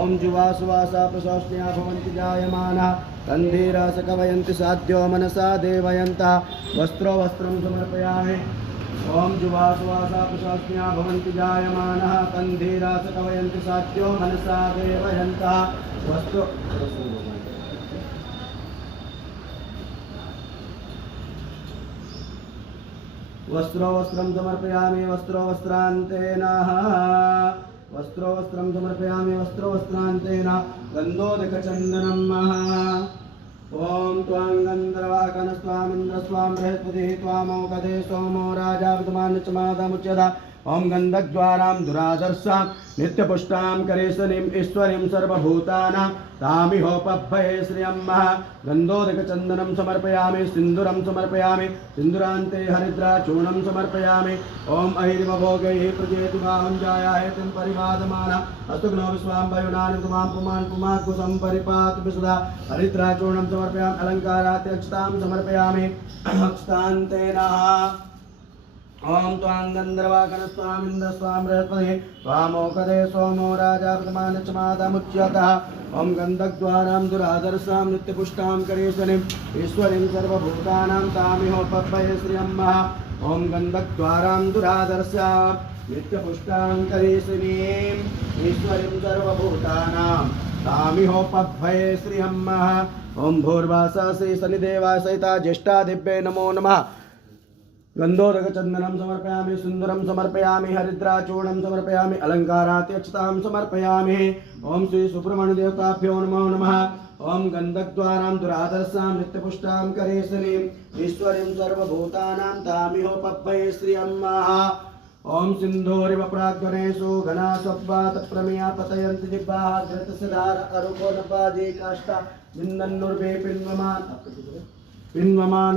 ओम जुवासुवासा प्रशोष्ण्या भवन्ति जायमानः कंधीरास कवयन्ति साध्यो मनसा देवयन्तः वस्त्रो वस्त्रं समर्पयामि ओम जुवासुवासा प्रशोष्ण्या भवन्ति जायमानः कंधीरास कवयन्ति साध्यो मनसा देवयन्तः वस्त्रो वस्त्रं समर्पयामि वस्त्रो वस्त्रान्तेन वस्त्रो वस्त्रं समर्पयामि वस्त्रो वस्त्रान्तेन गन्धोदकचन्दनं ओम त्वां गन्धर्वाकनस्त्वामिन्द्रस्त्वां बृहस्पतिः त्वामौकधे सोमो राजा विद्यमान् च मातामुच्यता ओम गन्धद्वारां दुरादर्शां नित्यपुष्टां करेशनीं ईश्वरीं सर्वभूतानां तामिहोपभये श्रियम्मः गन्धोदकचन्दनं समर्पयामि सिन्दूरं समर्पयामि सिन्दूरान्ते हरिद्राचूर्णं समर्पयामि ओम अहिर्मभोगैः प्रजेति भावं जायाहेतिं परिवादमाना अस्तुग्नो विश्वां वयुनानि तुमां पुमान् पुमाकुसं परिपातु विसदा हरिद्राचूर्णं समर्पयामि अलङ्कारात्यक्षतां समर्पयामि अक्षतान्तेन ओम त्वां गन्धर्वाकनस्त्वामिन्द्रस्त्वां बृहस्पतिः त्वामौकधे सोमो राजा विद्यमान् च मातामुच्यतः ओम गन्धद्वारां दुरादर्शां नित्यपुष्टां करेशनीं ईश्वरीं सर्वभूतानां तामिहोपभये श्रियम्मः ओम गन्धद्वारां दुरादर्शां नित्यपुष्टां करेशनीं ईश्वरीं सर्वभूतानां तामिहोपभये श्रियम्मः ओम भूर्वासा श्री शनिदेवाय सहिता ज्येष्ठादिभ्ये नमो नमः गन्धोदकचन्दनं समर्पयामि सुन्दरं समर्पयामि हरिद्राचूर्णं समर्पयामि अलङ्कारात्यक्षतां समर्पयामि ओम श्री सुब्रह्मण्य देवताभ्यो नमो नमः ओम गन्धद्वारां दुरादर्शां नित्यपुष्टां करेशनीं ईश्वरीं सर्वभूतानां तामिहोपभये श्रियम्मः ओम सिन्धूरिव प्राग्वनेषु घनास्वप्वात प्रमेया पतयन्ति जिह्वाः घृतसिधार अरुकोनपादे काष्ठा विन्दन्नुर्वे पिन्वमान